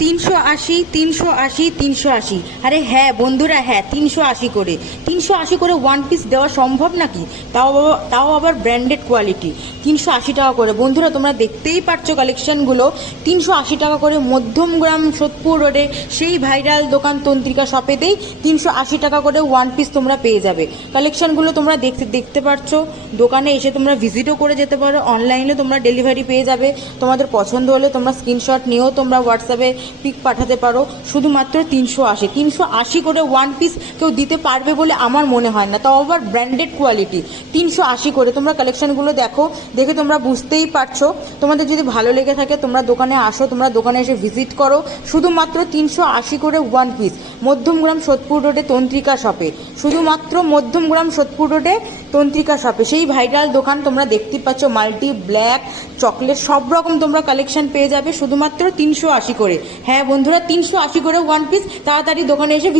380 380 380। আরে হ্যাঁ বন্ধুরা, হ্যাঁ 380 করে, 380 করে ওয়ান পিস দেওয়া সম্ভব নাকি? তাও আবার ব্র্যান্ডেড কোয়ালিটি। 380 টাকা করে বন্ধুরা, তোমরা দেখতেই পারছো কালেকশানগুলো। 380 টাকা করে মধ্যমগ্রাম সোদপুর রোডে সেই ভাইরাল দোকান তন্ত্রিকা শপেতেই 380 টাকা করে ওয়ান পিস তোমরা পেয়ে যাবে। কালেকশানগুলো তোমরা দেখতে পারছো। দোকানে এসে তোমরা ভিজিটও করে যেতে পারো, অনলাইনে তোমরা ডেলিভারি পেয়ে যাবে। তোমাদের পছন্দ হলে তোমরা স্ক্রিনশট নিয়েও তোমরা হোয়াটসঅ্যাপে পিক পাঠাতে পারো। শুধুমাত্র 380 করে ওয়ান পিস কেউ দিতে পারবে বলে আমার মনে হয় না, তাও আবার ব্র্যান্ডেড কোয়ালিটি। 380 করে তোমরা কালেকশানগুলো দেখে তোমরা বুঝতেই পারছো। তোমাদের যদি ভালো লেগে থাকে তোমরা দোকানে আসো, তোমরা দোকানে এসে ভিজিট করো। শুধুমাত্র 380 করে ওয়ান পিস, মধ্যমগ্রাম সোদপুর রোডে তন্ত্রিকা শপে। শুধুমাত্র মধ্যমগ্রাম সোদপুর রোডে তন্ত্রিকা শপে সেই ভাইরাল দোকান। তোমরা দেখতেই পাচ্ছ মাল্টি, ব্ল্যাক, চকলেট সব রকম তোমরা কালেকশন পেয়ে যাবে শুধুমাত্র 380 করে। হ্যাঁ বন্ধুরা, 380 করে ওয়ান পিস। তাড়াতাড়ি দোকানে এসে